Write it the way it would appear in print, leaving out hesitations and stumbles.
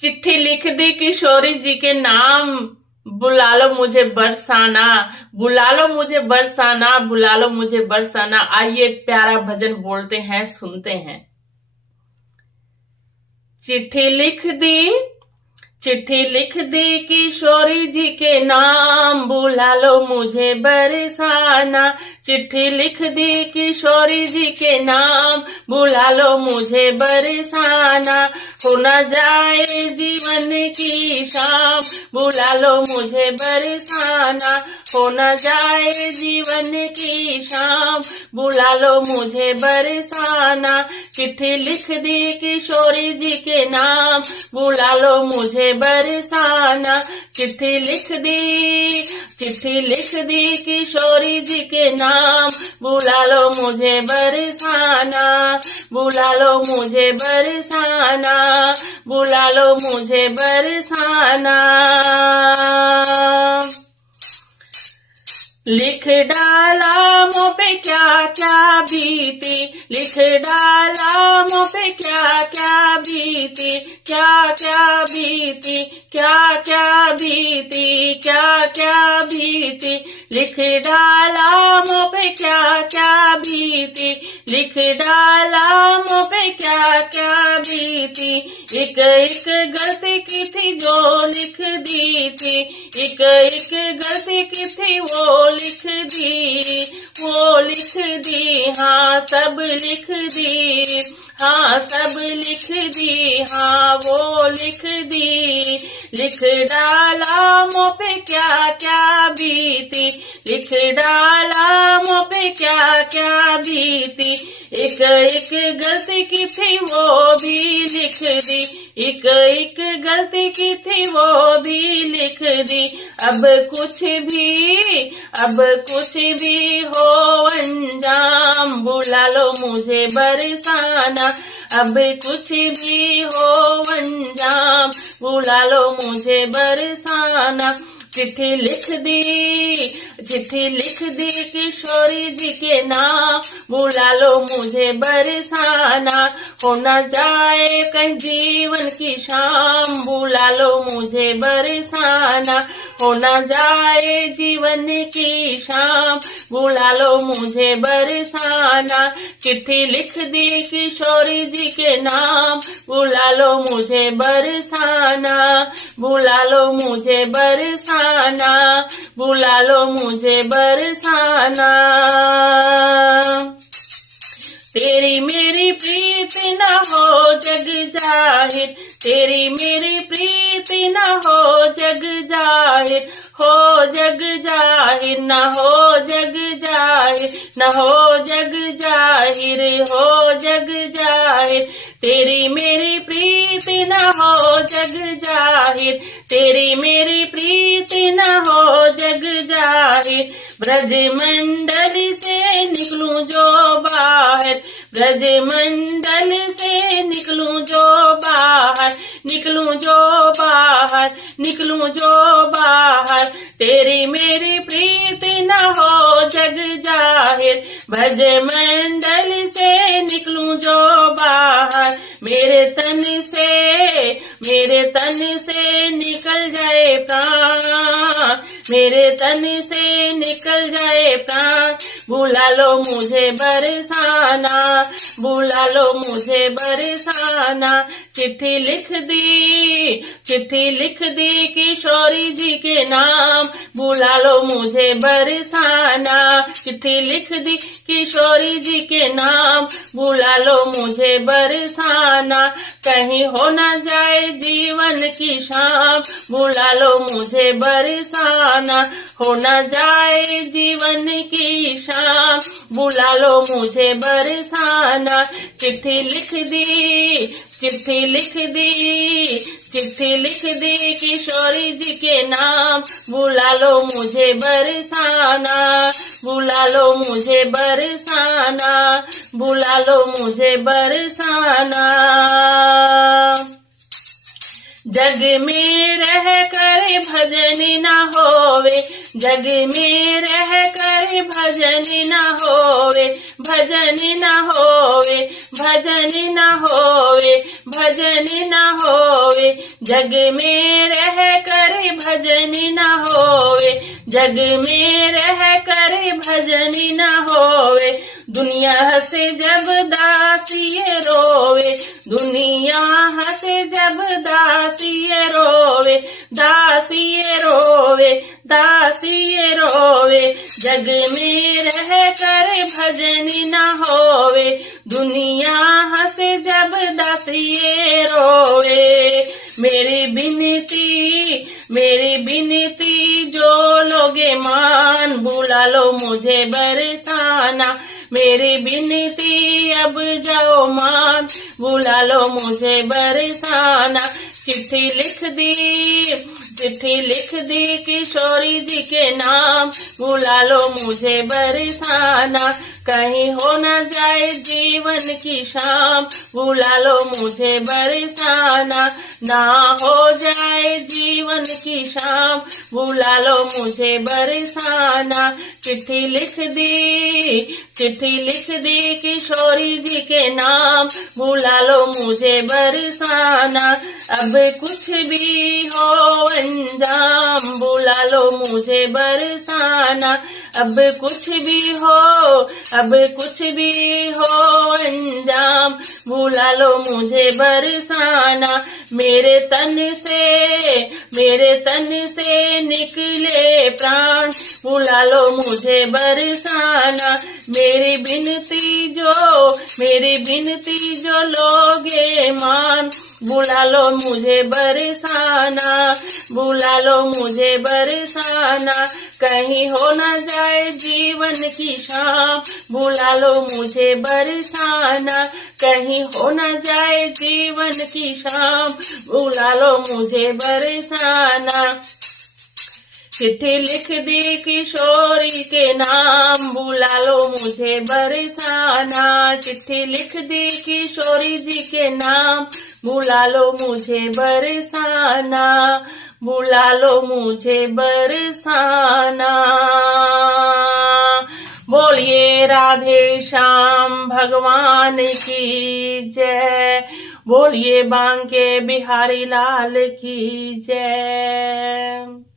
चिट्ठी लिख दी किशोरी जी के नाम, बुला लो मुझे बरसाना, बुला लो मुझे बरसाना, बुला लो मुझे बरसाना। आइए प्यारा भजन बोलते हैं, सुनते हैं। चिट्ठी लिख दी, चिट्ठी लिख दी किशोरी जी के नाम, बुला लो मुझे बरसाना। चिट्ठी लिख दी किशोरी जी के नाम, बुला लो मुझे बरसाना। हो न जाए जीवन की शाम, बुला लो मुझे बरसाना। हो न जाए जीवन की शाम, बुला लो मुझे बरसाना। चिट्ठी लिख दी किशोरी जी के नाम, बुला लो मुझे बरसाना। चिट्ठी लिख दी, चिट्ठी लिख दी किशोरी जी के नाम, बुला लो मुझे बरसाना। बुला लो मुझे बरसाना, बुला लो मुझे बरसाना। लिख डाला मुँह पे क्या क्या बीती, लिख डाला मुँह पे क्या क्या बीती, क्या क्या बीती, क्या क्या बीती, क्या क्या बीती। लिख डाला मुँह पे क्या क्या बीती, लिख डाला मुँह पे क्या क्या बीती। एक एक गलती की थी जो लिख दी थी, एक एक गलती की थी वो लिख दी, वो लिख दी। हाँ सब लिख दी, हाँ सब लिख दी, हाँ वो लिख दी। लिख डाला मुँह पे क्या क्या बीती, लिख डाला मुँह पे क्या क्या बीती। एक एक गलती की थी वो भी लिख दी, एक एक गलती की थी वो भी लिख दी। अब कुछ भी, अब कुछ भी हो अंजाम, बुला लो मुझे बरसाना। अब कुछ भी हो अंजाम, बुला लो मुझे बरसाना। चिट्ठी लिख दी, चिट्ठी लिख दी किशोरी जी के नाम, बुला लो मुझे बरसाना। हो न जाए कहीं जीवन की शाम, बुला लो मुझे बरसाना। हो न जाए जीवन की शाम, बुला लो मुझे बरसाना। चिट्ठी लिख दी किशोरी जी के नाम, बुला लो मुझे बरसाना। बुला लो मुझे बरसाना, बुला लो मुझे बरसाना। तेरी मेरी प्रीत न हो जग जाहिर, तेरी मेरी प्रीत न हो जग जाहिर, हो जग जाहिर, न हो जग जाहिर, न हो जग जाहिर, हो जग जाहिर। तेरी मेरी प्रीत न हो जग जाहिर, तेरी मेरी प्रीत न हो जग जाहिर। ब्रज मंडल से निकलूं जो बाहर, ब्रज मंडल से निकलूं जो बाहर, निकलूं जो बाहर, निकलूं जो बाहर। तेरी मेरी प्रीत न हो जग जाहिर, ब्रज मंडल से निकलूं जो बाहर। मेरे तन से, मेरे तन से निकल जाए प्राण, मेरे तन से निकल जाए प्राण। बुला लो मुझे बरसाना, बुला लो मुझे बरसाना। चिट्ठी लिख दी, चिट्ठी लिख दी किशोरी जी के नाम, बुला लो मुझे बरसाना। चिट्ठी लिख दी किशोरी जी के नाम, बुला लो मुझे बरसाना। कहीं हो न जाए जीवन की शाम, बुला लो मुझे बरसाना। हो न जाए जीवन की शाम, बुला लो मुझे बरसाना। चिट्ठी लिख दी, चिट्ठी लिख दी, चिट्ठी लिख दी किशोरी जी के नाम, बुला लो मुझे बरसाना। बुला लो मुझे बरसाना, बुला लो मुझे बरसाना। जग में रह कर भजन न होवे, जग में रह कर भजन न होवे, भजन न होवे, भजन न होवे, भजन न होवे। जग में रह कर भजन न होवे, जग में रह कर भजन न होवे, दुनिया हंसे जब दासिये रोवे, दुनिया हंसे जब दासिये रोवे, दासिये रोवे, दासिये रोवे, जग में रह कर भजन न होवे, दुनिया हंसे जब दासिये रोवे। मेरी बिनती जो लोगे मान, बुला लो मुझे बरसाना, मेरी बिनती अब जाओ मान, बुला लो मुझे बरसाना। चिट्ठी लिख दी किशोरी जी के नाम, बुला लो मुझे बरसाना, कहीं हो न जाए जीवन की शाम, बुला लो मुझे बरसाना, ना हो जाए जीवन की शाम, बुला लो मुझे बरसाना। चिट्ठी लिख दी किशोरी जी के नाम, बुला लो मुझे बरसाना, अब कुछ भी हो अंजाम, बुला लो मुझे बरसाना, अब कुछ भी हो अंजाम, बुला लो मुझे बरसाना। मेरे तन से निकले प्राण, बुला लो मुझे बरसाना, मेरी बिनती जो लोगे मान, बुला लो मुझे बरसाना, बुला लो मुझे बरसाना, कहीं हो न जाए जीवन की शाम, बुला लो मुझे बरसाना, कहीं हो न जाए जीवन की शाम, बुला लो मुझे बरसाना। चिट्ठी लिख दी किशोरी के नाम, बुला लो मुझे बरसाना, चिट्ठी लिख दी किशोरी जी के नाम, बुला लो मुझे बरसाना, बुला लो मुझे बरसाना। बोलिए राधे श्याम भगवान की जय, बोलिए बांके बिहारी लाल की जय।